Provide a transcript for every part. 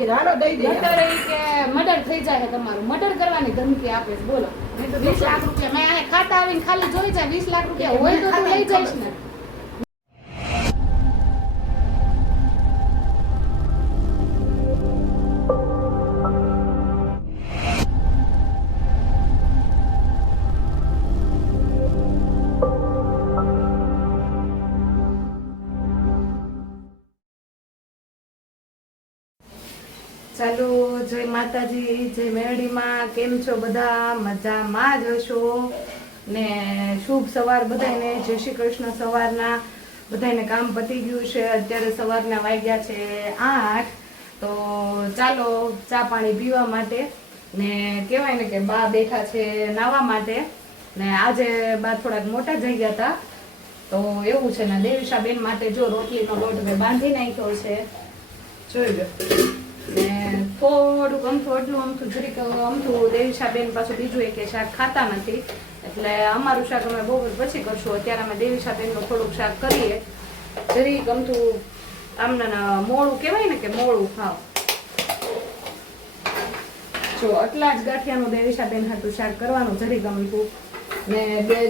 કે હાલો દઈ દે નતર ઈ કે મર્ડર થઈ જાય તમારું મર્ડર કરવાની ધમકી આપે છે બોલો 20 લાખ રૂપિયા મેં આને ખાતા આવીને ખાલી જોઈ જાય 20 લાખ રૂપિયા હોય તો તું લઈ જઈશ ને ચાલો જય માતાજી જય મેરડીમાં કેમ છો બધા મજામાં જ હશો ને શુભ સવાર બધાને જય શ્રી કૃષ્ણ સવારના બધાને કામ પતી ગયું છે અત્યારે સવારના વાગ્યા છે 8 તો ચાલો ચા પાણી પીવા માટે ને કહેવાય ને કે બા બેઠા છે નાવા માટે ને આજે બા થોડાક મોટા જઈ ગયા હતા તો એવું છે ને દેવીશાબેન માટે જો રોટલીનો લોટ મેં બાંધી નાખ્યો છે જોઈ લો ને થોડુંક અમથું જરીક અમથું દેવીશાબેન પાછું બીજું એક શાક ખાતા નથી એટલે અમારું શાક અમે બહુ પછી કરશું અત્યારે અમે દેવીશાબેનનું થોડુંક શાક કરીએ જરીક અમથું આમના મોળું કહેવાય ને કે મોળું ખાવ જો આટલા જ ગાંઠિયાનું દેવીશાબેન હાટું શાક કરવાનું જરીક અમથું ને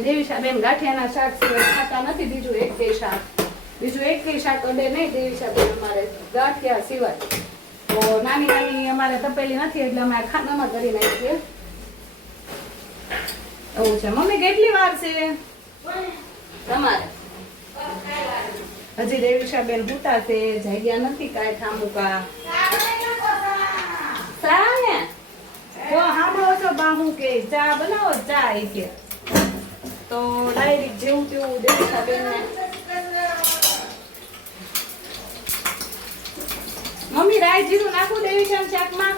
દેવીશાબેન ગાંઠિયાના શાક સિવાય ખાતા નથી બીજું એક શાક અડે નહીં દેવીશાબેન અમારે ગાંઠિયા સિવાય તો નાની અમારે તપેલી નથી એટલે અમે ખાનામાં કરી નાખીએ એવું છે મમ્મી કેટલી વાર છે તમારે હજી દેવીશાબેન ભૂતા છે જાગ્યા નથી કાંઈ ઠામુકા ચા ને જો સાંભળો છો બાહુ કે ચા બનાવો ચા ઈ કે તો ડાયરેક્ટ જેવું તેવું દેવીશાબેન ને મમ્મી રાઈ જીરું નાખું દેવીશાન શાકમાં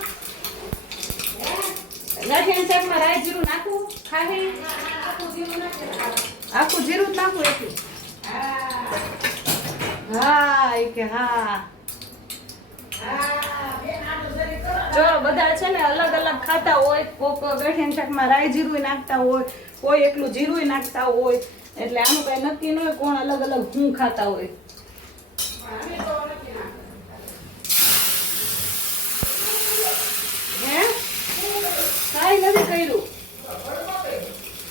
ગાંઠિયાના શાકમાં રાઈ જીરું નાખું ખાહે આખું જીરું જ નાખું એટલું હા એ કે હા જો બધા છે ને અલગ અલગ ખાતા હોય કોક ગાંઠિયાના શાકમાં રાઈ જીરું નાખતા હોય કોઈ એટલું જીરું નાખતા હોય એટલે આનું કઈ નક્કી ન હોય કોણ અલગ અલગ હું ખાતા હોય કાઈ નથી કર્યું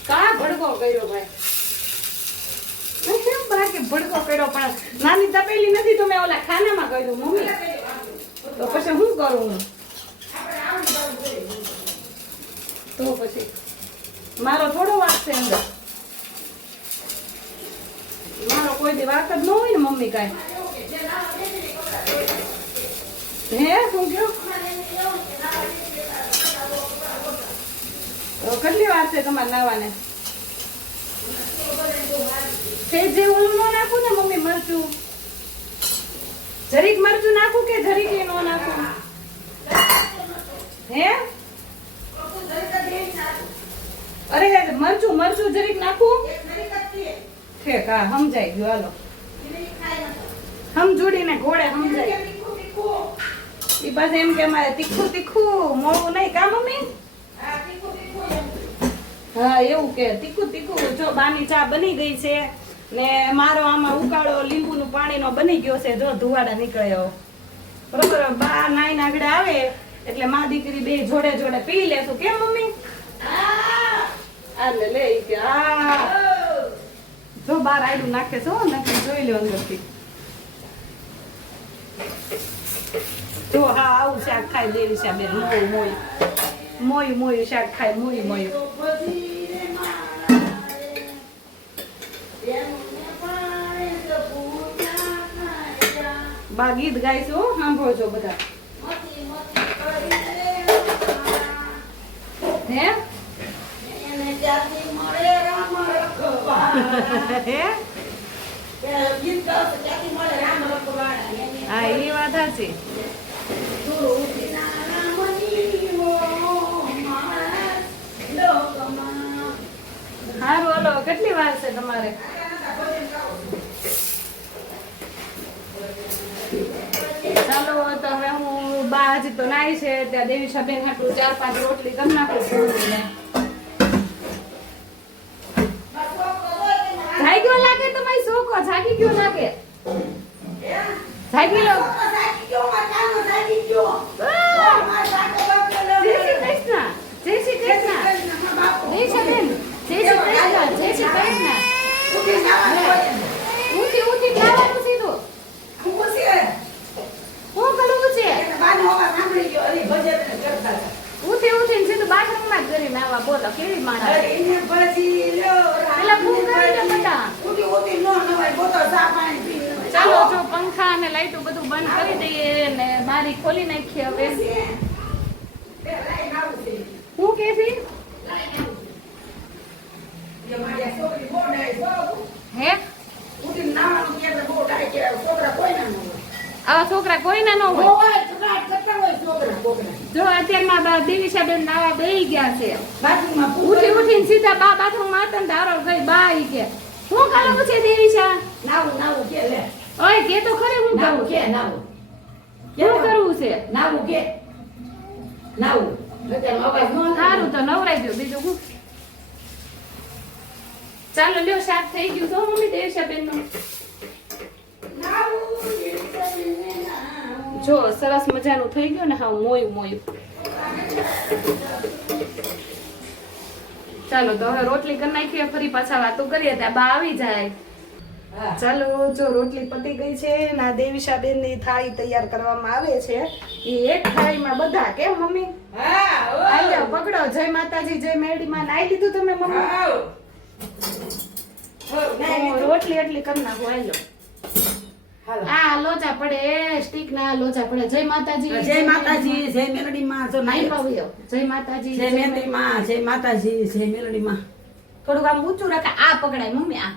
કા ભડકો કર્યો ભાઈ કેમ બાકી ભડકો કર્યો પણ નાની તપેલી નથી તો મેં ઓલા ખાનામાં કર્યું મમ્મી તો પછી શું કરું તો પછી મારો થોડો વાક છે અંદર મારો કોઈ દી વાક જ ન હોય ને મમ્મી કાંઈ હે શું કયો કેટલી વાર છે તમારે નાવાને જે ઓલું ન નાખું ને મમ્મી મરચું જરીક મરચું નાખું કે જરીક ન નાખું હે અરે મરચું જરીક નાખું ઠીક હા સમજાઈ ગયું હાલો સમજૂડીને ઘોડે સમજાય ઈ પાસે એમ કે મારે તીખું મોળું નહીં કા મમ્મી હા એવું કે તીખું જો બાની ચા બની ગઈ છે ને મારો આમાં ઉકાળો લીંબુનું પાણીનો બની ગયો છે જો ધુવાડા નીકળ્યો બરોબર બા નાઈ આગળ આવે એટલે માં દીકરી બે જોડે પી લેશું કેમ મમ્મી આલે લે કે જો બાર આયડું નાખે છો નાખી જોઈ લો અંદરથી જો હા આવું શાક ખાઈ દેવીશાબેન મોયું શાક ખાય મોયું બા ગીત ગાઈશું સાંભળજો બધા હે હા એ વાત સાચી હારું હાલો કેટલી વાર છે તમારે ચાલો તો હવે હું બા હજી તો નાઈ છે ત્યાં દેવીશાબેન હાટું 4-5 રોટલી કરી નાખું પૂરીને જાગ્યો લાગે તમારી છોકરો જાગી ગયો લાગે જાગી લો નાવાનું હોય ને. ઉઠી ઉઠી નાવાનું સીધું હું પૂછીએ હું કરવું છે એટલે બાનો અવાજ સાંભળી ગયો અરે ભજન કરતા હતા. ઉઠી ઉઠીને સીધું બાથરૂમમાં જ કરી નાવા બોલો કેવી માણસ અરે એને પછી લ્યો પેલા ફૂલ કરી દે બધા ઉઠી ઉઠી નો નવાય બોતલ ચા પાણી પી નવાય. ચાલો જો પંખા અને લાઈટો બધું બંધ કરી દઈએ ને બારી ખોલી નાખીએ હવે બે લાઈન આવું છે. હું કે છે એ મારી આ છોકરી બહુ ડાય છો. હે ઉઠીને નાવાનું કે એટલે બહુ ડાય કે છોકરા કોઈ ના હોય. આવા છોકરા કોઈના ન હોય હોય છોકરા કરતા હોય છોકરા. જો અત્યારમાં દેવીશાબેન નાવા બેહી ગયા છે બાથરૂમમાં ઉઠી ઉઠીને સીધા બાથરૂમમાં હતા ને ધારો ગઈ બા ઈ કે હું કાલો છે દેવીશા નાવું કે લે. ઓય કે તો ખરે હું નાવું કરું કે નાવું. શું કરવું છે નાવું કે નાવું. બધાનો અવાજ નો આવે. સારું તો નવરાઈ ગયો બીજું હું ચાલો લ્યો શાક થઈ ગયું તો મમ્મી દેવીશાબેન નું જો સરસ મજાનું થઈ ગયું ને હા મોયું મોયું ચાલો તો હવે રોટલી કરી નાખીએ ફરી પાછા વાતો કરીએ ત્યાં બા આવી જાય હા. ચાલો જો રોટલી પતી ગઈ છે ના દેવીશાબેન ની થાળી તૈયાર કરવામાં આવે છે એ એક થાળીમાં બધા કેમ મમ્મી હા આલ્યો પકડો જય માતાજી જય મેરડીમાં નાઈ લીધું તમે મમ્મી તો રોટલી એટલી કરી નાખો આલ્યો આ લોચા પડે સ્ટીક ના લોચા પડે જય માતાજી જય માતાજી જય મેલડીમાં જો નાઈ પાવ્યો જય માતાજી જય મેલડીમાં જય માતાજી જય મેલડીમાં. થોડુંક આમ ઊંચું રાખે આ પકડાય મમ્મી આ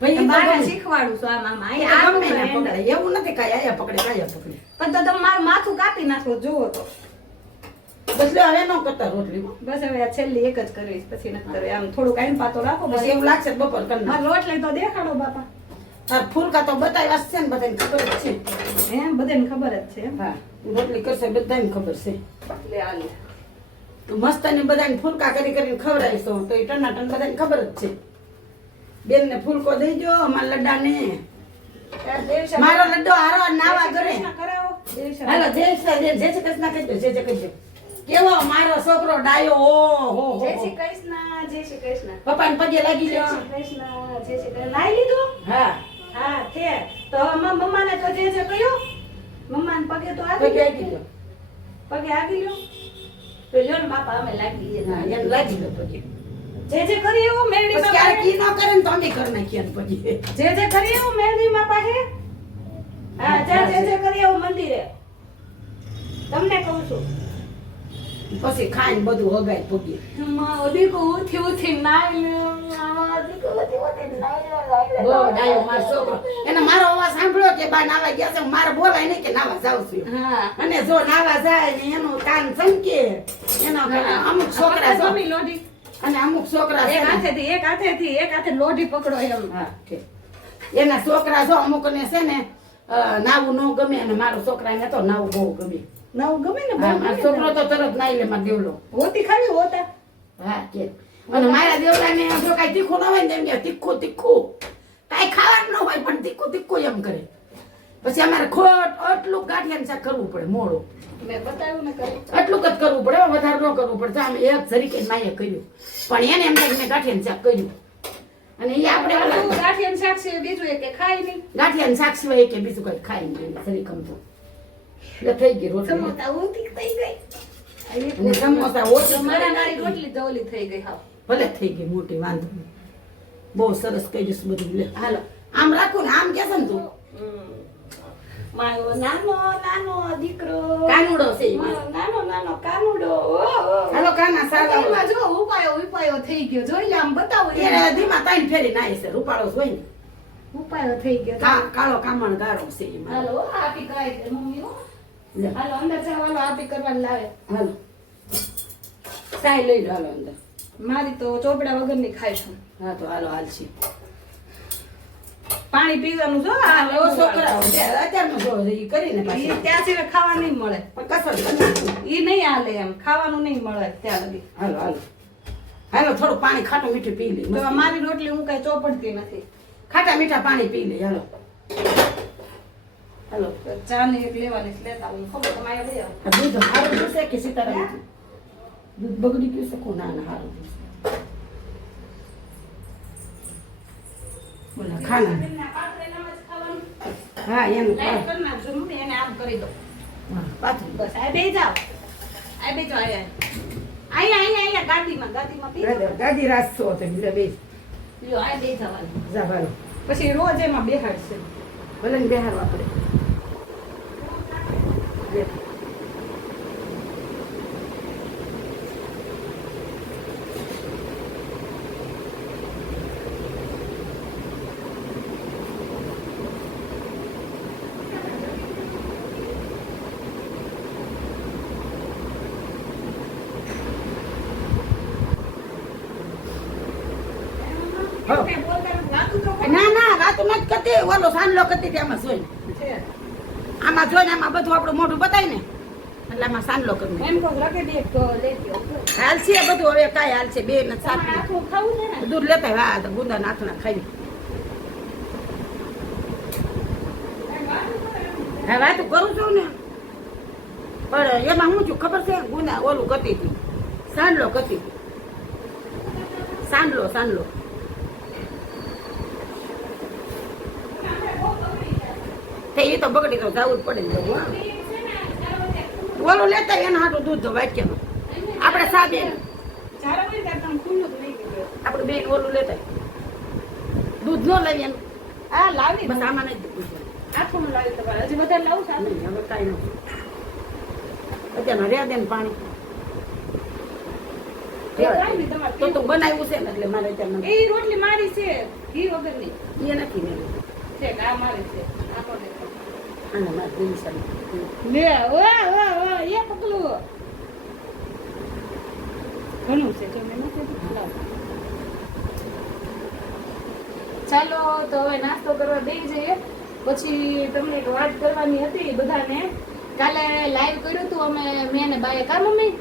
ભાઈ ઈ તો બાને ગમે. શીખવાડું છું આમ આમ ઈ આ તો ગમે ને પકડાય. પકડે. એવું નથી કાંઈ આયા પકડે કાંઈ પકડે. પણ તો તમે મારું માથું કાપી નાખો જુઓ તો બસ લ્યો હવે નો કરતા રોટલીમાં. બસ હવે આ છેલ્લી એક જ કરીશ પછી નથી કરવી આમ થોડુંક આઈન પાતો રાખો બસ બસ એવું લાગશે તો બપોર કરી નાખ. મારે રોટલી તો દેખાડો બાપા તાર ફૂલકા તો બતાવ્યા છે ને બધાને ખબર જ છે. એમ બધાને ખબર જ છે હા રોટલી કરશે બધાને ખબર છે. લે આ લે તો મસ્ત ને બધાને ફૂલકા કરી કરીને ખવડાવીશું તો એ ટનાટન બધાને ખબર જ છે. બેનને ફૂલકો દઈ દો અમારા લડ્ડાને. મારો લડ્ડો હારો નાવા ઘરે. કરાવો દેવીશા હાલો જય શ્રી કૃષ્ણ કહી દો જય જય કહી દો. કેવો મારો છોકરો ડાયો ઓ હો જય શ્રી કૃષ્ણ જય શ્રી કૃષ્ણ પપ્પાને પગે લાગી જય લ્યો. શ્રી કૃષ્ણ જય શ્રી કૃષ્ણ નાઈ લીધું હા હા છે તો મમ્માને તો જે કહ્યું મમ્માને પગે તો પગે આવી લાગી ગયો લ્યો. પગે આવી ગયો તો લ્યો ને બાપા અમે લાગી જઈએ હા એને લાગી લ્યો પગે. જે કરી એવું મેરડી પછી ક્યારેક ઈ ન કરે ને તો અમે કરી નાખીએ એને પગે. જે કરી એવું મેરડી માં પાસે હા જે કરી એવું મંદિરે તમને કહું છું પછી ખાઈને બધું હગાય પગે. દીકો ઉઠી ઉઠી નાઈ દીકો ઉઠી ઉઠી નાઈ બહુ ડાયો મારો છોકરો. એને મારો અવાજ સાંભળ્યો કે બા નાવા ગયા છે મારે બોલાય નહીં કે નાવા જાઉં છું. હા અને જો નાવા જાય ને એનું કાન ચમકે એનો અમુક છોકરા જો મમ્મી લોઢી અને અમુક છોકરા છે એક ને, હાથેથી એક હાથે લોઢી પકડો એમ હા ઠીક. એના છોકરા જો અમુક ને છે ને નાવું ન ગમે અને મારો છોકરાને તો નાવું બહુ ગમે. નવું ગમે ને હા, મારો છોકરો તો તરત નાઈ લે મારો દેવલો. હોતી ખાવી હોતા હા કે અને મારા દેવલાને જો કાંઈ તીખું ન હોય ને એમ કે તીખું તીખું કાંઈ ખાવાનું ન હોય પણ તીખું તીખું એમ કરે. પછી અમારે ખોટ આટલું ગાંઠિયાનું શાક કરવું પડે મોડું. મેં બતાવ્યું ને કરી આટલું જ કરવું પડે હો, વધારે ન કરવું પડે. અમે એક જરીકે માએ કર્યું પણ એને એમ થાય કે મેં ગાંઠિયાનું શાક કર્યું અને એ આપણે ઓલા ગાંઠિયાનું શાક છે બીજું એક કે ખાય નહીં ગાંઠિયાનું શાક સિવાય કે બીજું કઈ ખાય નહીં જરીકમ તો. એટલે થઈ ગઈ રોટલી સમોસા ઓતી થઈ ગઈ અને સમોસા ઓછું મારી રોટલી દોલી થઈ ગઈ હાવ ભલે થઈ ગઈ મોટી વાંધો નહીં. બહુ સરસ કર્યું છે બધું. લે હાલો આમ રાખું ને આમ કેસે ને તું મારો નાનો દીકરો કાનુડો છે ઈ. મારો નાનો કાનુડો હાલો કાના સાલા એમાં જો ઉપાયો થઈ ગયો જોઈ લે આમ બતાવો એને ધીમા તાઈને ફેરી નાય છે રૂપાળો હોય ને ઉપાયો થઈ ગયો કાળો કામણ ગાળો છે ઈ મારો. હાલો આપી કરાય દે મમ્મી હો લે હાલો અંદર ચાલો આપી કરવાનું લાવે હાલો સાય લઈ લો હાલો અંદર. મારી તો ચોપડા વગરની ખાઈશું હા તો હાલો હાલશી. પાણી પીવાનું જો હા ઓ છોકરાઓ અત્યારનું જો ઈ કરીને પાછી ઈ ત્યાં સિવાય ખાવા નહીં મળે પણ કસર કરી નાખું. ઈ નહીં હાલે એમ ખાવાનું નહીં મળે ત્યાં લગી હાલો હાલો હાલો થોડું પાણી ખાટું મીઠું પી લે તો મસ્તી. મારી રોટલી હું કઈ ચોપડતી નથી ખાટા મીઠા પાણી પી લે હાલો હાલો. ચા ને એક લેવાની છે, લેતા હું ખબર તમારે લઈ આવો આ દૂધ હારું જોશે કે સીતારામ દૂધ બગડી ગયું છે? ના ના હારું જોશે. બોલા ખાના હા એનું લાઈટ કરી નાખજો મમ્મી, એને આમ કરી દો. પાછું બસ આ બેસી જાઓ. આ બેસી જાઓ અહીંયા ગાદીમાં બેસી જાઓ. દાદી રાસ્તો હતો બીજા બે લ્યો આ બેસી જવાનું. જા ભાઈ પછી રોજ એમાં બેહાડશે. ભલે ને બેહારવા પડે કંઈ બોલતા નથી, વાતું તો કરો. ના વાતો નથી કરતી ઓલો સાંજલો કરતી હતી આમાં જોઈને છે. આમાં જોઈને આમાં બધું આપણું મોઢું બતાય ને એટલે આમાં સાંજલો કરી એમ કહું રકેટ એક લેતી આવો. હાલ છે બધું હવે કાંઈ હાલ છે બે ને સાત તમારે આખું ખાવું છે ને? દૂધ લેતા હા તો ગુંદા નાખના ખાઈ હા વાતું કરું છું ને પણ એમાં હું છું ખબર છે ગુંદા ઓલું કરતી હતી સાંડલો કરતી હતી. સાંડલો એ તો બગડી તો જવું જ પડે ને જવું, હા. ઓલું લેતા એના હાટું દૂધ તો વાટક્યાનું આપણે સાબે જ્યારે હોય ત્યારે તમે ખુલ્લું જ નહીં કીધું. આપણે બે ઓલું લેતા દૂધ ન લઈએ એનું. હા લાવી બસ આમાં નહીં દૂધ આખું લાવી તમારે હજી વધારે લાવું સાથે. નહીં હવે કાંઈ નથી અત્યારનો રહ્યા દે ને પાણી કાંઈ નહીં તમારે તો તું બનાવ્યું છે ને એટલે મારે અત્યારે એ રોટલી મારી છે ઘી વગરની એ નથી મેળવી છે કે આ મારી છે આ કોને છે? અને મારે દિલશાન લે ઓ એ પકલું ઘણું છે જો મેં નથી લાવ. ચાલો તો હવે નાસ્તો કરવા બેસી જઈએ. પછી તમને એક વાત કરવાની હતી બધાને. કાલે લાઈવ કર્યું હતું અમે મેં ને બાએ કા મમ્મી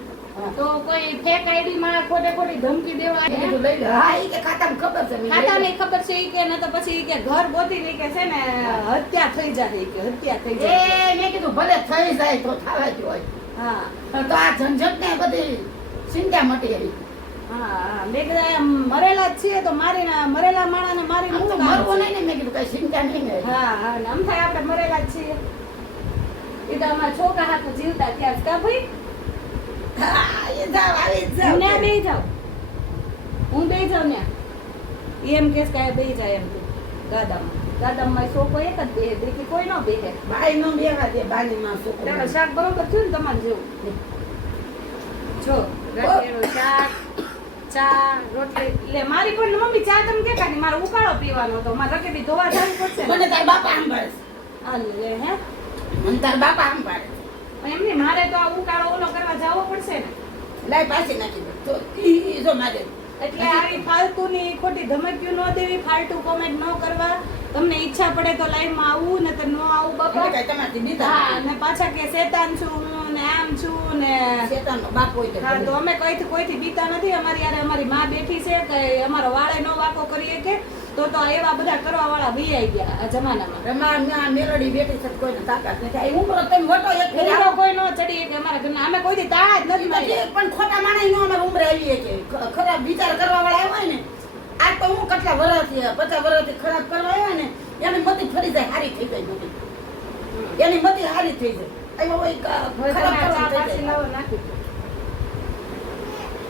તો કોઈ ફેક આઈડી માં ખોટી ધમકી દેવા કીધું લઈ લે હા એ કે ખાતામાં ખબર છે મેં ખાતા લઈ નહીં ખબર છે ઈ કે ન તો પછી ઈ કે ઘર ગોતી નહીં કે છે ને હત્યા થઈ જાય ઈ કે હત્યા થઈ લે. જાય. એ મેં કીધું ભલે થઈ જાય તો થવા જ હોય હા તો આ ઝંઝટ ને બધી ચિંતા મટી આવી હા મેં કીધું એમ મરેલા જ છીએ તો મારીને મરેલા માણાને મારી આમ તો મરવું નહીં ને મેં કીધું કઈ ચિંતા નહીં ને હા હા ને આમ થાય આપણે મરેલા જ છીએ. ઈ તો અમારા છોકરા હાથ જીવતા ત્યાં કા ભાઈ હા એ જાવ આવી જ હું જાવ બે જાઉં હું બે જાઉં ને ઈ એમ કેસ કાંઈ બે જાય એમ ગાદામાં છોકરો એક જ બે બીજી કોઈ ન બેહે. ભાઈ નો બેવા દે બાની માં છોકરો ત્યારે શાક બરોબર થયું ને તમારે જેવું જો ગાંઠિયાનું શાક ચા રોટલી એટલે મારી પણ મમ્મી ચા તમે કે કાઢી મારે ઉકાળો પીવાનો હતો મારે રકેબી ધોવા જવું પડશે ને. મને તાર બાપા આમ પાડે આ લે હે મને તાર બાપા આમ પાડે પણ એમ નહીં મારે તો આ ઉકાળો ઓલો કરવા જવો પડશે ને. લાઈ પાછી નાખી દે તો ઈ જો મારે એટલે આવી ફાલતુની ખોટી ધમકીઓ ન દેવી, ફાલતુ કોમેન્ટ ન કરવા. તમને ઈચ્છા પડે તો લાઈવમાં આવું ને તો ન આવું બાપા. કઈ તમારથી બીતા હા ને પાછા કે શેતાન છું હું ને આમ છું ને શેતાનનો બાપ હોય તો હા તો અમે કોઈથી બીતા નથી. અમારી યારે અમારી માં બેઠી છે કે અમારો વાળે નો વાકો કરીએ કે તો એવા બધા કરવા વાળા વૈયાઈ ગયા આ જમાનામાં. રમા ના મેલડી બેઠી છે કોઈને તાકાત નથી આ ઉમરો તમે મોટો એક કરી એનો આવો કોઈ નો ચડી કે અમારા ઘરના અમે કોઈથી તાળ જ નથી મારી. પણ ખોટા માણસ નો અમાર ઉમરે આવીએ કે ખરાબ વિચાર કરવા વાળા આવ્યા હોય ને આ તો હું કેટલા વર્ષથી 50 વર્ષથી ખરાબ કરવા આવ્યા ને એની મતી ફરી જાય હારી થઈ જાય મતી એની મતી હારી થઈ જાય આવ્યો હોય ખરાબ કરવા થઈ પાછી જાય લાવો નાખી દો.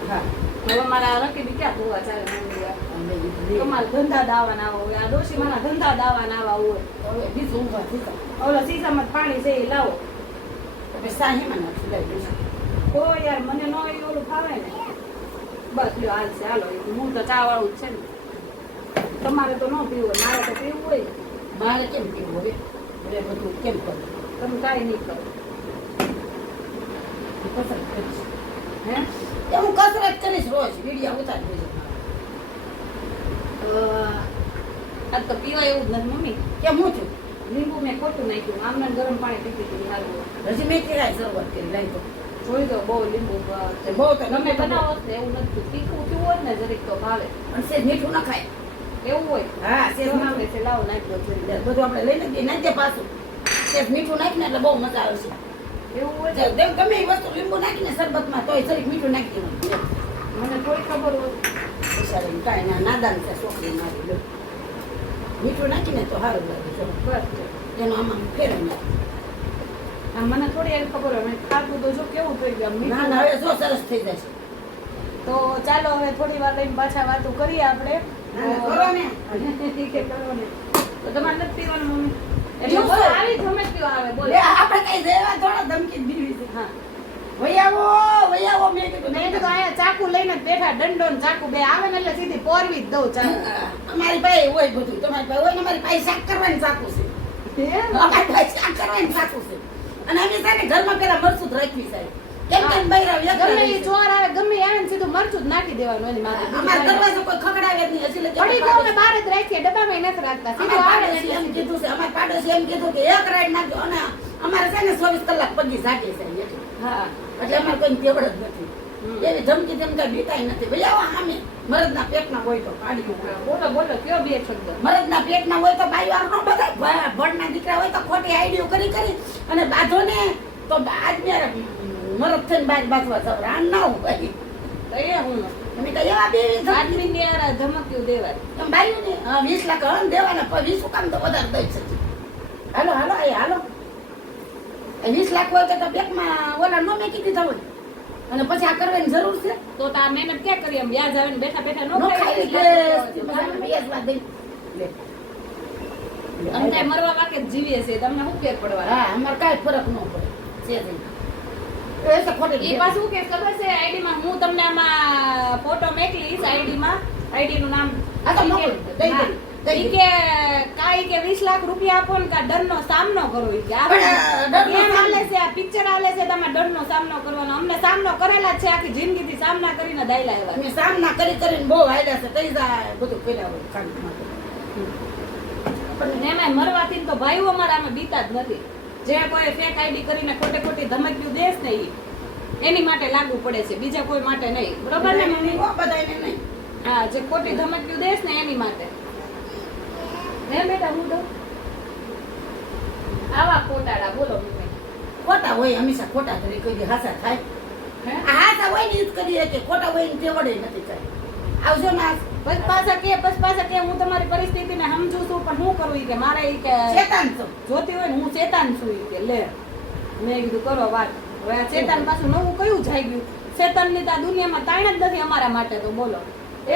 હા હવે મારા રકીબી ક્યાં ધોવા ચાલે તમારા ધંધા દાવાના હોય આ ડોશીમાના ધંધા દાવાના આવા હોય. હવે બીજું ઊભા થઈ જાય ઓલો સીસામાં પાણી છે એ લાવો. હવે સાહીમાં નથી લઈ દઈશું ઓ યાર મને નો એ ઓલું ફાવે ને બસ લ્યો હાલ છે હાલો હું તો ચા વાળું જ છે ને. તમારે તો ન પીવું હોય મારે તો પીવું હોય. મારે કેમ પીવું હવે હવે બધું કેમ કરું તમે કાંઈ નહીં કરો કસરત કરીશ હે એ હું કસરત કરીશ રોજ વિડીયો ઉતારી દઈશ આ તો પીવાય એવું જ નથી મમ્મી. કેમ હું છું લીંબુ મેં ખોટું નાખ્યું આમને ગરમ પાણી પીતી હતી સારું. હજી મેં કેરાય શરૂઆત કરી લઈ તો જોઈ દો બહુ લીંબુ બહુ તો ગમે બનાવો ને એવું નથી તીખું થયું હોત ને જરીક તો ભાવે પણ સેજ મીઠું ન ખાય એવું હોય હા સેજ તો મીઠું આવે છે લાવો નાખી દો જરી. બધું આપણે લઈને દઈએ નાખી દે પાછું સેજ મીઠું નાખીને એટલે બહુ મજા આવશે એવું હોય જે ગમે એ વસ્તુ લીંબુ નાખીને શરબતમાં તોય જરીક મીઠું નાખી દેવાનું મને થોડી ખબર હોય. બિચારી કાંઈ ના નાદાન છે છોકરી મારી લો મીઠું નાખીને તો સારું લાગે છે બસ એનો આમાં ફેરવી નાખે. આ મને થોડી એવી ખબર હોય ખાતું તો જો કેવું થઈ ગયું આમ ના મીઠું. ના હવે જો સરસ થઈ જશે. તો ચાલો હવે થોડી વાર લઈને પાછા વાતો કરીએ આપણે. કરો ને. ઠીક છે, કરો ને. તો તમારે નથી પીવાનું મમ્મી? એટલે પીવું બોલો છે. આવી ગમે તેવું આવે બોલો. લે, આપણે કઈ દેવા થોડા ધમકી જ દીધી છે. હા વહી આવો મેં કીધું. મેં કીધું અહીંયા ચાકુ લઈને જ બેઠા દંડો ને ચાકુ બે આવે ને એટલે સીધી પોરવી જ દઉં ચાકુ. અમારી પાસે હોય બધું, તમારી પાસે હોય ને અમારી પાસે શાક કરવાની ચાકુ છે. અમારી પાસે શાક કરવાની ચાકુ છે. અને અમે છે ને ઘરમાં પેલા મરચું જ રાખવી સાહેબ. કેમ કેમ બૈરા વ્યક્ત ગમે રહી ઈ છે. ચોર આવે ગમે ઈ આવે ને સીધું મરચું જ નાખી દેવાનું એની માથે. અમારા દરવાજો કોઈ ખખડાવે જ નહીં. હજી લગી પડી તો અમારા અમે બહાર જ રાખીએ ડબ્બામાં ય નથી રાખતા સીધું અમારા આવે ને પાડોશી એટલે એમ કીધું છે, અમારા પાડોશી એમ કીધું કે એક રાઈડ નાખજો. અને અમારે છે ને 24 કલાક પગી જાગે છે એટલે. હા એટલે અમારે કોઈ તેવડ જ નથી. એવી ધમકી ધમકા બીતાય નથી. ભાઈ આવો સામે મરદના પેટના હોય તો પાડી મૂકે. બોલો બોલો કયો બે શબ્દ. મરદના પેટના હોય તો બાઈવાર નો બધા ભણના દીકરા હોય તો ખોટી આઈડિયો કરી કરી અને બાંધો ને તો આજ મરદ થઈને બાજ બાંધવા જવર આ ના હોય. તો એ હું અમે તો એવા બે આદમી ને યાર ધમક્યું દેવાય. બાયું ને 20 લાખ હન દેવાના પણ 20 કામ તો વધારે દઈ શકે. હાલો હાલો એ હાલો 20 લાખ હોય તો બેંકમાં ઓલા નો મેકી દીધા હોય અને પછી આ કરવાની જરૂર છે. તો આ મહેનત ક્યાં કરી એમ વ્યાજ આવે ને બેઠા બેઠા નો નો ખાઈ ખાઈ લે. અમે કાંઈ મરવા વાકે જ જીવીએ છીએ તમને શું ફેર પડવા. હા અમારે કાંઈ ફરક ન પડે છે જ નહીં. એ તો ખોટી એ પાછું કે ખબર છે આઈડી માં હું તમને આમાં ફોટો મેકલીશ આઈડી માં આઈડી નું નામ હા, તો મોકલો. દઈ દે. ઈ કે કાઈ કે 20 લાખ રૂપિયા આપો ને કા ડરનો સામનો કરો ઈ કે પણ આ ડરનો ગેમ સામનો- આલે છે આ પિક્ચર આલે છે તમે ડરનો સામનો કરવાનો અમને સામનો કરેલા જ છે આખી જિંદગીથી સામના કરીને દાયલા એવા અમે સામના કરી કરીને બહુ હાલ્યા છે તઈ જાય બધું કર્યા હોય કામ માટે. ને એમાંય મરવાથી ને તો ભાઈઓ અમારા અમે બીતા જ નથી જે કોઈ ફેક આઈડી કરીને ખોટે ખોટી ધમકીઓ દેશ ને ઈ એની માટે લાગુ પડે છે બીજા કોઈ માટે નહીં બરોબર ને બધાને નહીં હો, બધાને નહીં. હા જે ખોટી ધમકીઓ દેશ ને એની માટે હે બેટા હું તો આવા ખોટાડા બોલો મમ્મી ખોટા હોય હંમેશા ખોટા કરી કોઈ દી હાસા થાય. હે આ હાસા હોય ને ઈ જ કરીએ કે ખોટા હોય ને તેવડે નથી થાય. આવજો ને આ બસ પાછા કે હું તમારી પરિસ્થિતિને સમજુ છું પણ હું કરું ઈ કે મારે ઈ કે શેતાન છો. જોતી હોય ને હું ચેતાન છું ઈ કે લે મેં કીધું કરો વાત હવે આ ચેતન પાછું નવું કયું જાય ગયું ચેતનની તો આ દુનિયામાં તાણ જ નથી અમારા માટે તો બોલો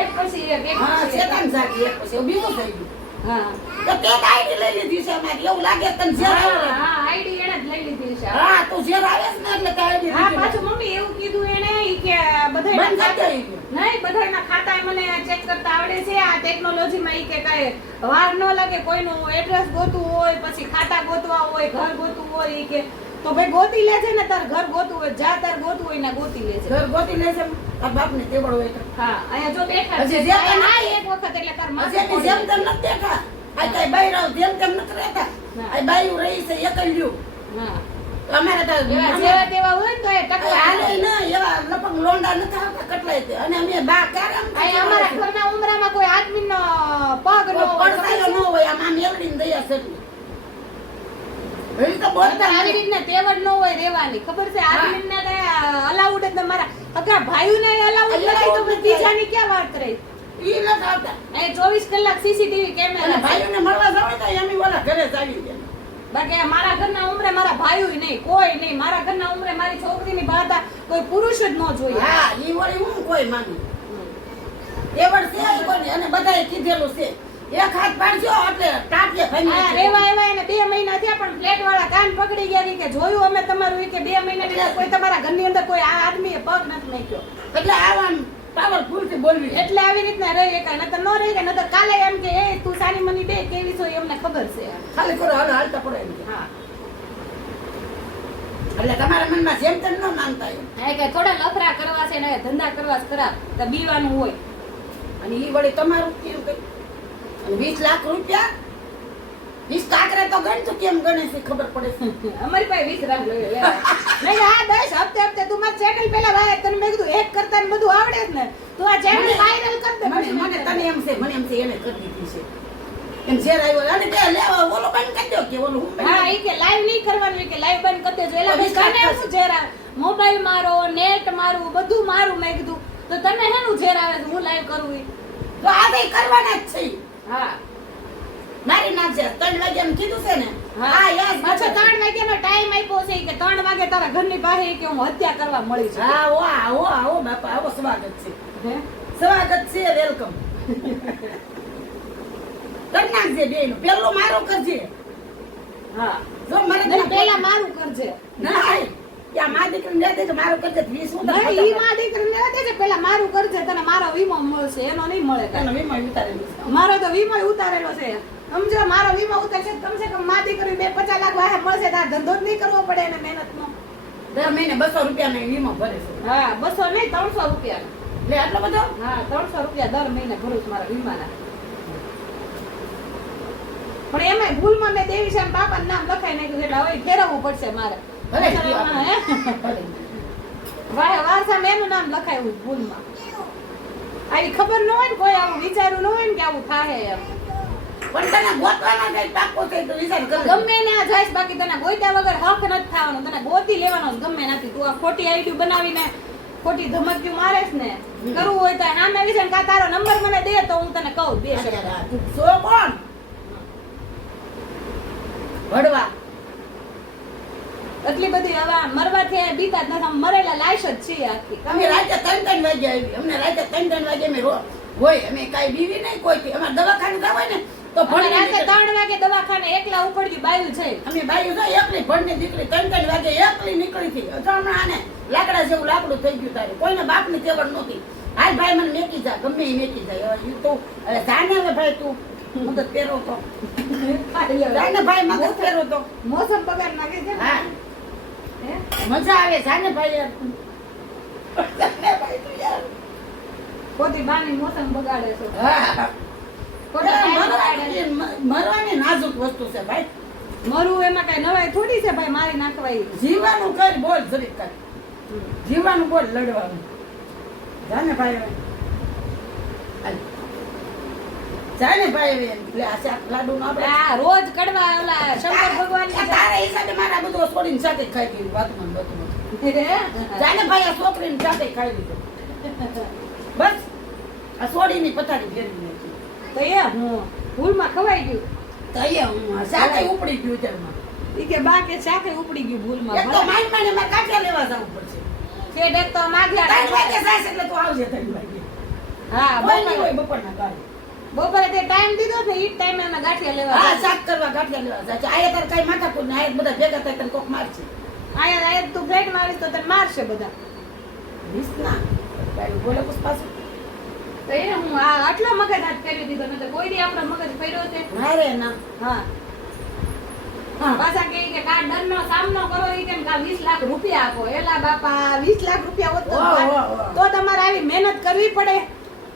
એક પછી એક હા પછી એક. શેતાન જાગી એક પછી એવું બીજું થઈ ગયું. હા તો તે જ આઈડી લઈ લીધી છે અમારી એવું લાગે તને ઝેર આવે ને. હા આઈડી એને જ લઈ લીધી છે હા તું ઝેર આવે છે ને એટલે તે આઈડી હા પાછું મમ્મી એવું કીધું એને ઈ કે બંધ બધાયના કરી દે ઈ કે. નહીં બધાયના ખાતા મને ચેક કરતા આવડે છે આ ટેકનોલોજીમાં ઈ કે કાંઈ વાર ન લાગે કોઈનું એડ્રેસ ગોતવું હોય પછી ખાતા ગોતવા હોય ઘર ગોતવું હોય ઈ કે તો ભાઈ ગોતી લેજે ને તાર ઘર ગોતવું હોય જા તાર ગોતવું હોય ને ગોતી લેજે ઘર ગોતી લે છે તાર બાપને તેવડ હોય તો. હા અહીંયા જો બેઠા હજી છે જેમ આ એક વખત એટલે તાર માથે હજી એની જેમ તેમ નથી દેખા. આ કઈ બૈરાવ જેમ તેમ નથી રહેતા. ના. આ બાયું રહી છે એકલ્યું. હા અમારે તો એવા જેવા તેવા હોય ને તો એ ટકવા હાલે ના એવા લપક લોંડા નથી આવતા કેટલાય તે. અને અમે બા ક્યારે આમ અહીંયા અમારા ઘરના ઉમરામાં કોઈ આદમીનો પગ ન હોય પડસાયો ન હોય આમ મેલડીને દયા છે એટલી. એવી તો બોલતા આવી રીતના તેવડ ન હોય રેવાની ખબર છે આવી રીતના અલાઉડ જ મારા અગર ભાઈઓને અલાઉડ નથી તો પછી બીજાની ક્યાં વાત રહી ઈ નથી આવતા. અહીં 24 કલાક સીસીટીવી અને કેમેરા છે. ભાઈઓને મળવા જાવ તો એમ ઓલા ઘરે જ આવી ગયા. બાકી આ મારા ઘરના ઉમરે મારા ભાઈઓ નહીં કોઈ નહીં મારા ઘરના ઉમરે મારી છોકરીની બાધા કોઈ પુરુષ જ ન જોઈએ હા ઈ વળી હું કોઈ માની તેવડ છે ઈ કોઈને અને બધાએ કીધેલું છે એક હાથ પાડજો એટલે ટાટિએ ભાંગી આ નાખજો. રેવા એવા એને 2 મહિના થયા પણ ફ્લેટ વાળા કાન પકડી ગયા ઈ કે જોયું અમે તમારું ઈ કે 2 મહિના થી કોઈ તમારા ઘરની અંદર કોઈ આ આદમીએ પગ નથી નાખ્યો એટલે આવા પાવરફુલ થી બોલવી એટલે આવી રીતના રહી એકા નતર ન રહી કે નતર કાલે એમ કે એ તું સાની મની બે કેવી છો એ અમને ખબર છે ખાલી કરો હાલો હાલતા પડે એમ કે. હા એટલે તમારા મનમાં જેમ તેમ ન માનતા એમ. આ કે થોડા લફરા કરવા છે ને ધંધા કરવા છે ખરા તો બીવાનું હોય અને ઈ વળી તમારું કેવું કઈ અને 20 લાખ રૂપિયા 20 કાકરે તો ગણતું કેમ ગણે છે ખબર પડે છે. અમારી પાસે 20 રાખ લઈ લે નહીં આ 10 હપ્તે તું માર ચેનલ પેલા વાય તને મેં કીધું એક કરતા ને બધું આવડે જ ને તું આ ચેનલ વાયરલ કર દે મને તને એમ છે મને એમ છે એને કરી દીધી છે એમ શેર આવ્યો અને કે લેવા ઓલો બંધ કરી દો કે ઓલું હું હા ઈ કે લાઈવ નહીં કરવાનું ઈ કે લાઈવ બંધ કરી દેજો એલા તો તને હું જરા મોબાઈલ મારો નેટ મારું બધું મારું મેં કીધું તો તને હેનું ઝેર આવે છે હું લાઈવ કરું ઈ તો આ કઈ કરવાના જ છે. હા મારી નાખજે 3 વાગ્યાનું કીધું છે ને હા. હા યસ પાછો 3 વાગ્યાનો ટાઈમ આપ્યો છે કે 3 વાગે તારા ઘરની પાસે કે હું હત્યા કરવા મળી છું. હા આવો બાપા આવો સ્વાગત છે હે? સ્વાગત છે વેલકમ કરી નાખજે બેયનું પેલો મારો કરજે હા. જો મને નહીં, પહેલા મારું કરજે. નહીં યા મા દીકરીને દે દે મારો કરજે 20 હું નહીં, ઈ માં દીકરીને દે દે, પહેલા મારું કરજે, તને મારો વીમો મળશે, એનો નહીં મળે તને કાંઈ. વીમો ઉતારેલું છે મારો તો વીમો ઉતારેલો છે. સમજો, મારો વીમો ઉતારશે તો કમસે કમ માં દીકરી 50 લાખ વાહે મળશે, તાર ધંધો જ નહીં કરવો પડે એને મહેનતનો. દર મહિને 200 રૂપિયાનો વીમો ભરે છે હા, 200 નહીં, 300 રૂપિયા. લે આટલો બધો હા, 300 રૂપિયા દર મહિને ભરું છું મારા વીમાના. પણ એમાંય ભૂલમાં મેં દેવીશાન બાપાનું નામ લખાઈ નાખ્યું એટલે હવે ફેરવવું પડશે મારે. ભલે હે? ભલે વારસામાં એનું નામ લખાયું ભૂલમાં. આવી ખબર ન હોય ને, કોઈ આવું વિચાર્યું ન હોય ને કે આવું થાય એમ. પણ તને ગોતવાનો કઈ પાકો છે તો વિચાર કર ગમે ને આ જઈશ, બાકી તને ગોત્યા વગર હક નથી થવાનો, તને ગોતી લેવાનો જ ગમે નથી. તું આ ખોટી આઈડી બનાવીને ખોટી ધમકીઓ મારેશ ને, કરવું હોય તો નામ આવી છે ને, કા તારો નંબર મને દે તો હું તને કહું 2 શબ્દ. સો કોણ વડવા એટલી બધી હવે આ મરવાથી આ બીતા જ નથી, આમ મરેલા લાશ જ છીએ આખી. અમે રાતે 3 વાગે આવી અમને રાતે 3 વાગે અમે હોય અમે કાઈ બીવી નહીં કોઈ અમાર દવાખાને જવા હોય ને તો અને ભણી રાતે 3 વાગે દવાખાને એકલા ઉપડ્યું બાયું છે. અમે બાયું તો એકલી ભણની દીકરી 3 વાગે એકલી નીકળી હતી હમણાં આને લાકડા જેવું લાકડું થઈ ગયું તારે કોઈને બાપની તેવડ નહોતી હાલ ભાઈ મને મેકી જા ગમે એ મેકી જાય હવે ઈ તો હવે જાને હવે ભાઈ તું મદદ પહેરો તો જાને ભાઈ મદદ પહેરો તો મોસમ બગાડ નાખે છે. હા હે? મજા આવે જાને ભાઈ યાર જાને ભાઈ તું યાર ખોટી બાની મોસમ બગાડે છે. હા ખોટા time બગાડે છે. મરવાની નાજુક વસ્તુ છે ભાઈ મરવું એમાં કઈ નવાઈ થોડી છે ભાઈ, મારી નાખવાય. જીવાનું કર બોલ જરીક કર જીવાનું બોલ લડવાનું જાને ભાઈ હવે હાલ. જાને ભાઈ હવે એટલે આ શાક લાડુ નો આપણે આ રોજ કડવા ઓલા શંકર ભગવાન તારા હિસાબે મારા બધું છોડીને સાથે ખાઈ ગયું વાતમાં બધું જાને ભાઈ આ છોકરીને સાથે ખાઈ લીધું બસ આ છોડીની પથારી ફેરવી નાખી તો એ હું ભૂલમાં ખવાઈ ગયું. તો અહીંયા હું આ સાથે ઉપડી ગયું તેમાં ઈ કે બા કે શાકે ઉપડી ગયું ભૂલમાં. એક તો માઇન્ડ માં મારે કાઠિયા લેવા જવું પડશે છેડ એક તો માગ્યા 3 વાગે જાય એટલે તું આવજે 3 વાગે હા, કોઈ નહીં હોય બપોરના ગાડી બપોરે તે ટાઈમ દીધો ને ઈ ટાઈમે અમે ગાંઠિયા લેવા હા ગયા. શાક કરવા ગાંઠિયા લેવા જાય છે આયા તાર કઈ માથાકૂટ ને આયા બધા ભેગા થાય તને કોક મારશે આયા તું ફ્લેટ મારીશ તો તને મારશે બધા. વીસ ના ભાઈ બોલે કુછ પાછું તો એ હું આ આટલો મગજ હાથ કરી દીધો ને તો કોઈ દી આપણો મગજ ફેર્યો છે. ના રે ના હા, હા પાછા કહે કે કા ડરનો સામનો કરો ઈ કેમ કા 20 લાખ રૂપિયા આપો. એલા બાપા 20 લાખ રૂપિયા હોત તો વાહ, વાહ, વાહ. તો તમારે આવી મહેનત કરવી પડે.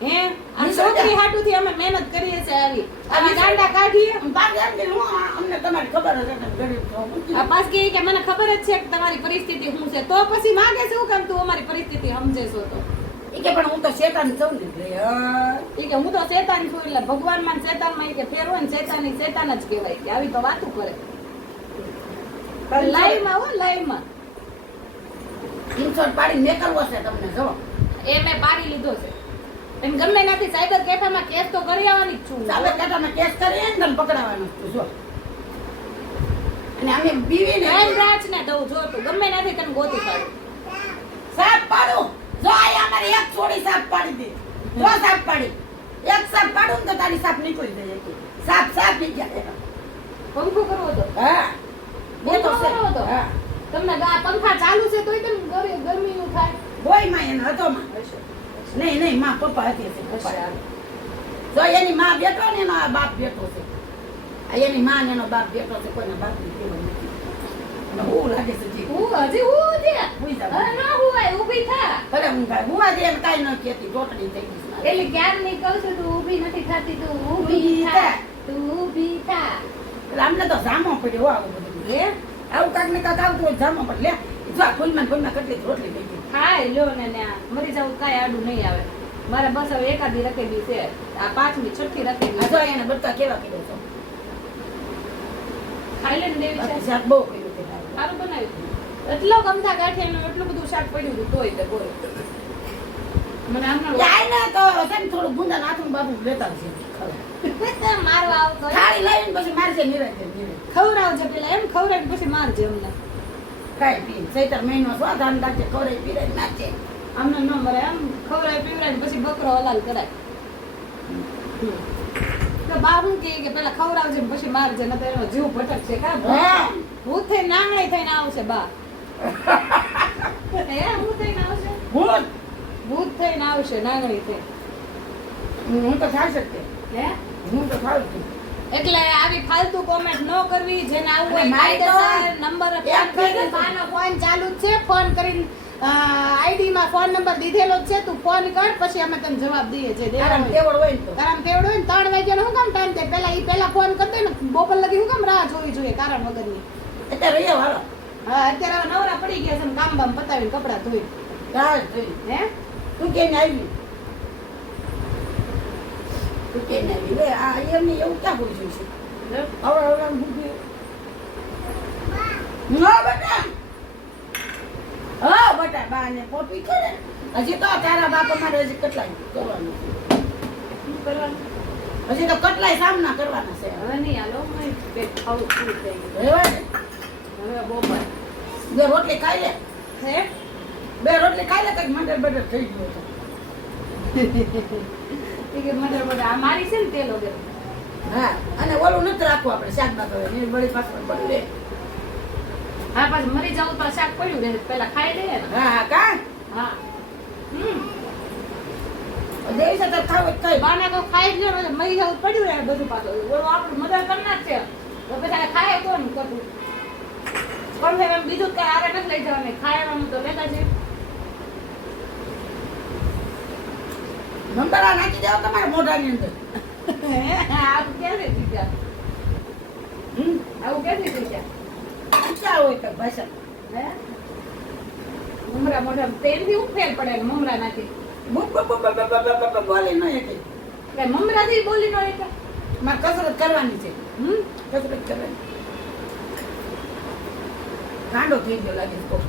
હે આ 20,000? છોકરી હાટુથી અમે મહેનત કરીએ છે આવી આવી ગાંડા કાઢીએ. બાકી એમ કે હું અમને તમારી ખબર હશે ને ગરીબ છો આ પાછ કે મને ખબર જ છે કે તમારી પરિસ્થિતિ શું છે, તો પછી માંગે છે હું કેમ તું અમારી પરિસ્થિતિ સમજે છો તો. ઈ કે પણ હું તો શેતાન છું ને એટલે ઈ કે હું તો શેતાન છું એટલે ભગવાનમાં ને શેતાનમાં ઈ કે ફેર હોય ને શેતાની શેતાન જ કહેવાય કે આવી તો વાતું કરે. લાઈવમાં હો લાઈવમાં ઇન્સોર્ટ પાડીને મેકલવો છે તમને જો એ મેં પાડી લીધો છે. એમ ગમે નથી સાયબર કેફેમાં કેસ તો કરી આવવાની જ છું. સાબર કાટામાં કેસ કરીએ ને તને પકડાવાનો છું જો અને અમે બીવીને ક્રાઇમ બ્રાન્ચ ને દઉં જો તું ગમે નથી તને ગોતી પાડું. સાપ પાડું જો આયા અમારે એક છોડી સાપ પાડી દે જો સાપ પાડી એક સાપ પાડું ને તો તારી સાપ નીકળી જાય એક. સાપ પી ગયા પંખો કરવો તો હા એ તો છે કરવો તો હા તમને પંખા ચાલુ છે તોય તને ગરમીનું થાય. બોય માં એનો હતો માં નહીં માં પપ્પા હતી હશે, પપ્પા જો એની માં બેઠો ને એનો આ બાપ બેઠો છે આ એની માં ને એનો બાપ બેઠો છે કોઈના બાપ ની કેવું નથી અને હું લાગે છે જી હું હજી હું દે હુઈ જા અરે ના હુવાય ઊભી થા. ભલે હું કાંઈ બુવા દે કાંઈ ન કહેતી ચોટડી થઈ ગઈ છે. એટલે ક્યાં નહીં કહું છું તું ઊભી નથી થતી, તું ઊભી ઊભી થા. થા, તું ઊભી થા. એટલે અમને તો જામો પડ્યો હો આવું બધું હે આવું કાંક ને કાંક આવતું હોય જામો પડે લે જો આ ફૂલમાં કેટલી રોટલી થઈ ગઈ ખાઈ લો ને ન્યા મરી જાવ કાંઈ આડું નહીં આવે. મારે બસ હવે એકાદી રખેલી છે, આ 5મી 6ઠી રખેલી આ છે. જો એને બધા કેવા કીધું છો ખાઈ લે ને દેવી છે. બાકી શાક બહુ કર્યું છે સારું બનાવ્યું. એટલો ગમતા ગાંઠિયાનું એટલું બધું શાક પડ્યું હતું તોય તે બોલ મને હમણાં જાય ને તો છે ને થોડું ગુંદા નાખું બાબુ લેતા છે ખરા મારવા આવતો હોય. થાળી લાવીને પછી મારજે નિરાંતે, નિરાંતે. ખવડાવજે પેલા એમ ખવડાવીને પછી મારજે અમને. ખાઈ પી ચૈતર મહિનો છો ધાન રાખજે ખવડાવી પીરાય નાચે. અમને ન મરે એમ ખવડાવી પીવડાવીને પછી બકરો હલાલ કરાય. તો બા શું કહે કે પેલા ખવડાવજે ને પછી મારજે ન તો એનો જીવ ભટકશે કા હા ભૂત થઈને નાંગણી થઈને આવશે બા હે હું થઈને આવશે હું ભૂત થઈને આવશે નાંગણી થઈને હું તો થાય શકતે હે હું તો થાવ છું. એટલે આવી ફાલતુ કોમેન્ટ ન કરવી જેને આવું હોય મારી તો કાયદેસર નંબર બાનો ફોન ચાલુ જ છે ફોન કરીને આઈડી માં ફોન નંબર દીધેલો જ છે તું ફોન કર પછી અમે તને જવાબ દઈએ છે આરામ તેવડ હોય ને તો કારણ તેવડો હોય ને 3 વાગ્યાનો શું કામ ટાઈમ થાય પેલા ફોન કરી દે ને બપોર લગી શું કામ રાહ જોવી જોઈએ કારણ વગરની અત્યારે રહીએ વાળો હા અત્યારે હવે નવરા પડી ગયા છે ને કામ બામ પતાવીને કપડાં ધોઈ હા જોઈ હે તું કેને આવી તું કેને આવી લે આ એમની એવું ક્યાં પૂછ્યું છે હવે હવે આમ પૂછ્યું ના બેટા હા બેટા બાને પોપી કરે હજી તો તારા બાપા મારે હજી કેટલાય કરવાનું છે. શું કરવાનું હજી તો કેટલાય સામના કરવાના છે હવે નહીં હાલો હું પેટ ખાવું પૂરું થઈ ગયું રહેવા દે. હવે બપોર બે રોટલી ખાઈ લે હે બે રોટલી ખાઈ લે કઈક મંડળ બડર થઈ ગયો છે. કે મદર મદર આ મારી છે ને તેલ વગર હા અને ઓલું નથી રાખવું આપણે શાક બાક હવે એની બળી પાછળ પડી લે હા પાછું મરી જાવ તો શાક પડ્યું રહે પેલા ખાઈ લઈએ ને હા હા કા હા દેવી સાથે ખાવ કઈ બાના તો ખાઈ જ લે એટલે મરી જાવ પડ્યું રહે બધું પાછું ઓલું આપણું મદર કરનાર છે તો પછી ખાય કોણ કટું પણ એમ બીજું કઈ આરે નથી લઈ જવાનું ખાવાનું તો લેતા છે નંબર આ નાખી દેવો તમારા મોઢાની અંદર આવું ક્યારે દીધા આવું ક્યાંથી દીધા ઈચ્છા હોય તો ભાષા હે મમરા મોઢા તેલથી હું ફેર પડે ને મમરા નાખી બોલી ન હતી કે મમરાથી બોલી નો એટલે મારે કસરત કરવાની છે કસરત કરવાની ગાંડો થઈ ગયો લાગે છે કોક.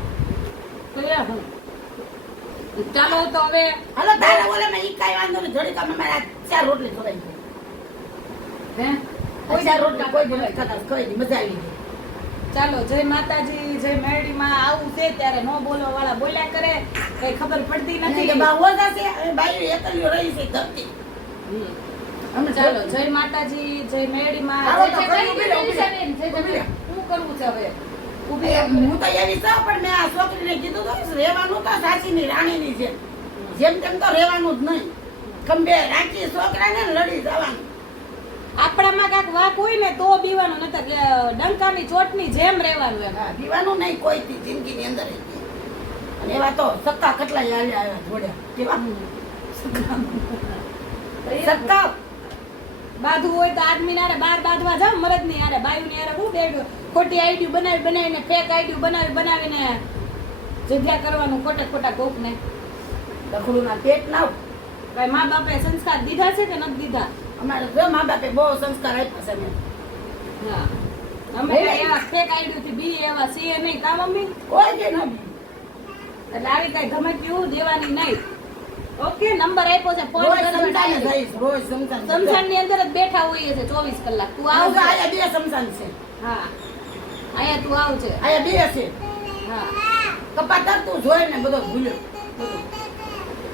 ચાલો તો હવે હાલો તારા બોલે ને ઈ કાઈ વાંધો નહીં જોડી તમે મારા 4 રોટલી ખવાઈ ગઈ હે કોઈ 4 રોટલી કોઈ બોલે કદાચ ખાઈ ની મજા આવી ગઈ. ચાલો જય માતાજી જય મેરડીમાં આવું છે ત્યારે નો બોલવા વાળા બોલ્યા કરે કઈ ખબર પડતી નથી કે બા ઓઝા છે હવે બાઈ એકલીઓ રહી છે ધરતી અમે ચાલો જય માતાજી જય મેરડીમાં આવો તો જય ઘરે જય ઊભી રહો, જય જય ઊભી રહો. શું કરવું છે હવે ઉભી હું તો એવી છું પણ મેં આ છોકરીને કીધું તો રહેવાનું તો સાચીની રાણીની છે જેમ તેમ તો રહેવાનું જ નહીં ખંભે રાખી છોકરાને લડી જવાનું આપણામાં કાંઈક વાક હોય ને તો બીવાનું નતર ડંકાની ચોટની જેમ રહેવાનું એમ હા, પીવાનું નહીં કોઈ જિંદગીની અંદર અને એવા તો સત્તા કેટલા આવ્યા જોડ્યા કેવા સત્તા બાંધવું હોય તો આદમી નારે બાર બાંધવા જાવ મરદ ની યારે બાયુ ની યારે હું બેડું ખોટી આઈડિયું બનાવીને ફેક આઈડિયું બનાવીને જગ્યા કરવાનું ખોટા કોક ને દખડું ના પેટ ના કઈ મા બાપે સંસ્કાર દીધા છે કે નથી દીધા અમારે જો મા બાપે બહુ સંસ્કાર આપ્યા છે મેં હા અમે કાંઈ એવા ફેક આઈડિયું થી બી એવા છીએ નહીં કા મમ્મી કોઈ કે ન એટલે આવી કઈ ધમકીઓ દેવાની નહીં ઓકે નંબર આપ્યો છે ફોન રોજ કરજો સમજાને direct. જઈશ રોજ સમજાને સમસાન ની અંદર જ બેઠા હોઈએ છે 24 કલાક તું આવું આવજે આયા બે સમજાન છે હા અહીંયા તું આવજે આયા બે છે હા કપા તરતું જોઈને બધો ભૂલ્યો બધું.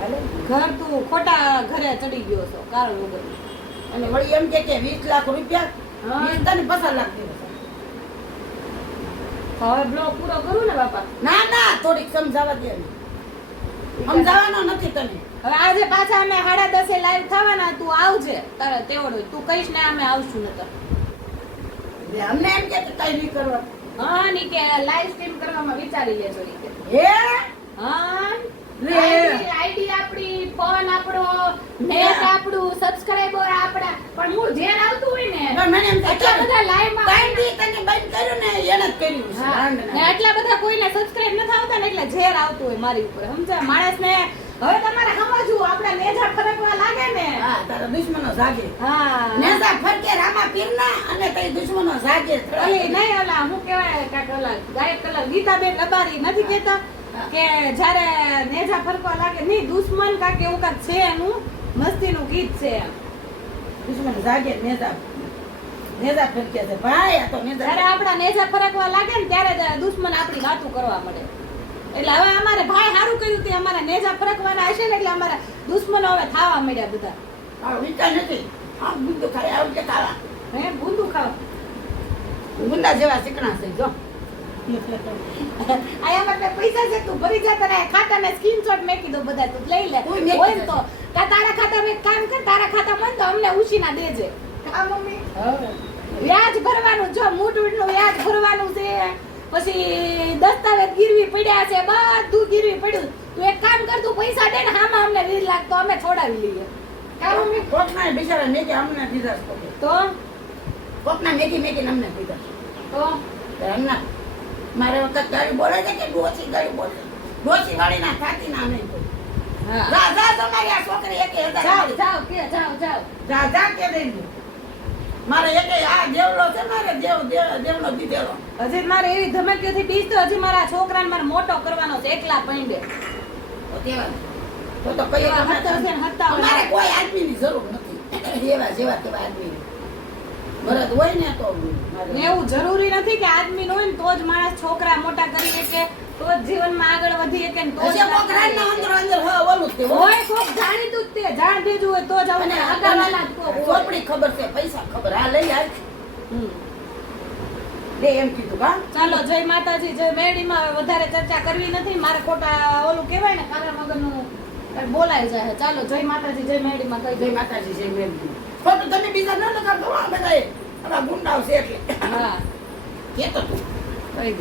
હાલે. ઘર તું ખોટા ઘરે ચડી ગયો છો કારણ વગર અને વળી એમ કે 20 લાખ રૂપિયા હા. 20 તને 50 લાખ દીધા હવે બ્લોગ પૂરો કરું ને બાપા ના ના થોડીક સમજાવવા દે સમજાવવાનો નથી તને હવે આજે પાછા અમે 10:30 લાઈવ થવાના તું આવજે તારે તેવડ હોય તું કહીશ ને અમે આવશું નતર એટલે અમને એમ કે કઈ નહીં કરવા હા ની કે લાઈવ સ્ટ્રીમ કરવામાં વિચારી લેજો ઈ કે હે હા લે. આઈડી આપણી ફોન આપણો નેટ આપણું સબસ્ક્રાઇબર આપડા પણ હું જે આવતું હોય ને પણ મને એમ થાય એટલા બધા લાઈવ માં કઈ દી તને બંધ કર્યું ને એને જ કર્યું છે હા. ને એટલા બધા કોઈને સબસ્ક્રાઇબ નથી આવતા ને એટલે ઝેર આવતું હોય મારી ઉપર સમજા માણસને હવે તમારે સમજવું આપડા નેજા ફરકવા લાગે ને હા તારા દુશ્મનો જાગે હા નેસા ફરકે રામા પીરના અને તઈ દુશ્મનો જાગે ઓલી નહીં ઓલા હું કહેવાય કાક ઓલા ગાયક કલર ગીતાબેન લબારી નથી કહેતા કે જ્યારે નેજા ફરકવા લાગે નહીં દુશ્મન કાક એવું કાક છે એનું મસ્તીનું ગીત છે એમ દુશ્મન જાગે નેજા ફરકે છે ભાઈ આ તો નેજા જ્યારે આપણા નેજા ફરકવા લાગે ને ત્યારે જ દુશ્મન આપણી વાતું કરવા મળે. એટલે હવે અમારે ભાઈ સારું કર્યું તે અમારા નેજા ફરકવાના હશે ને એટલે અમારા દુશ્મનો હવે થાવા મળ્યા બધા. આ વિચાર નથી આ બુંદુ ખાય આવું કે ખાવા હે બુંદુ ખાવા ગુંડા જેવા ચીકણા છે જો આયા માટે પૈસા છે તું ભરી જા તને ખાતામાં સ્ક્રીનશોટ મેકી દો બધા તું લઈ લે કોઈ મેકી હોય ને દેશે. તો તારા ખાતામાં એક કામ કર તારા ખાતામાં તો અમને ઉછીના દેજે. હા મમ્મી વ્યાજ ભરવાનું જો મૂઠનું વ્યાજ ભરવાનું છે પછી દસ્તાવેજ ગીરવી પડ્યા છે બધું ગીરવી પડ્યું તું એક કામ કર તું પૈસા દે ને હામાં અમને 20 લાખ તો અમે છોડાવી લઈએ. કા મમ્મી કોકના બિચારા મેગી અમને દીધા છે તો કોકના મેગી અમને દીધા તો છે એમના મારે વખત ગાડી બોલે છે કે ડોસી ગાડી બોલે ડોસી વાળી ના ખાતી ના નહીં કોઈ. હા જા તમારી આ છોકરી એકે જાઓ જાઓ કે જાઓ જા કે દઈ દો મારે એકે આ દેવલો છે મારે દેવનો દીધેલો હજી મારે એવી ધમકીઓથી બીજ તો હજી મારા છોકરાને મારે મોટો કરવાનો છે એકલા પૈંડે. તો કેવા તો કઈ એવા હતા છે ને હતા મારે કોઈ આદમીની જરૂર નથી એવા જેવા તેવા આદમી ભરત હોય ને તો ને એવું જરૂરી નથી કે આદમી હોય ને તો જ માણસ છોકરા મોટા કરી શકે તો જ જીવનમાં આગળ વધી શકે ને તો જ હશે કોક રાતના અંદર ઓલું તે હોય કોક જાણીતું જ તે જાણ દેજું હોય તો જ અને આપણે આગળવાળા જ કોક હોય. ચોપડી ખબર છે પૈસા ખબર આ લઈ આવ હમ. લે એમ કીધું કા ચાલો જય માતાજી જય મેરડીમાં હવે વધારે ચર્ચા કરવી નથી મારે ખોટા ઓલું કહેવાય ને કારા મગરનું બોલાઈ જાય. ચાલો જય માતાજી જય મેરડીમાં કહી જય દે. માતાજી જય મેરડી ખોટું તમે બીજા ન લગાડતો આ બધાએ આવા ગુંડાઓ છે એટલે હા કેતો તું કહી દે.